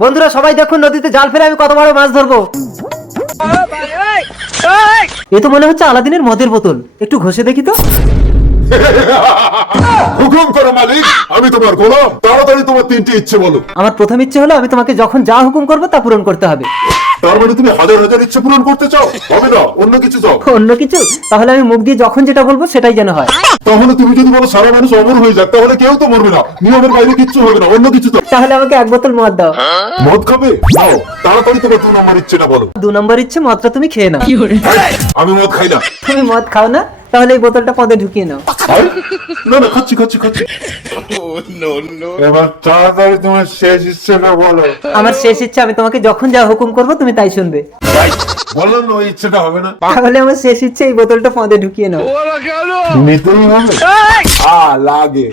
বন্ধুরা সবাই দেখুন, নদীতে জাল ফেলে আমি কত বড় মাছ ধরবো। এ তো মনে হচ্ছে আলাদিনের মদের বোতল, একটু ঘষে দেখি তো। হুকুম করো মালিক, আমি তোমার গোলাম। তাড়াতাড়ি তোমার তিনটি ইচ্ছে বলো। আমার প্রথম ইচ্ছে হলো আমি তোমাকে যখন যা হুকুম করবো তা পূরণ করতে হবে। তার মানে তুমি হাজার হাজার ইচ্ছে পূরণ করতে চাও? হবে না, অন্য কিছু চাও। অন্য কিছু? তাহলে আমি মুখ দিয়ে যখন যেটা বলবো সেটাই যেন হয়। তাহলে তুমি যদি বলো সারা মানুষ অমর হয়ে যাক, তাহলে কেউ তো মরবে না, নিয়মের বাইরে কিচ্ছু হবে না, অন্য কিছু চাও। তাহলে আমাকে এক বোতল মদ দাও। মদ খাবে? নাও, তাড়াতাড়ি তোমার 2 নম্বর ইচ্ছেটা বলো। 2 নম্বর ইচ্ছে মদটা তুমি খেয়ে নাও। আমি মদ খাই না। তুমি মদ খাও না, তাহলে এই বোতলটা পদে ঢুকিয়ে নাও। আরে, না না, খাচ্ছি খাচ্ছি খাচ্ছি। এবার তাড়াতাড়ি তোমার শেষ ইচ্ছেটা বলো। আমার শেষ ইচ্ছা, আমি তোমাকে যখন যা হুকুম করবো তুমি তাই শুনবে। বললাম না ওই ইচ্ছেটা হবে না। তাহলে আমার শেষ ইচ্ছে এই বোতলটা পদে ঢুকিয়ে নাও। নিতেই হবে। লাগে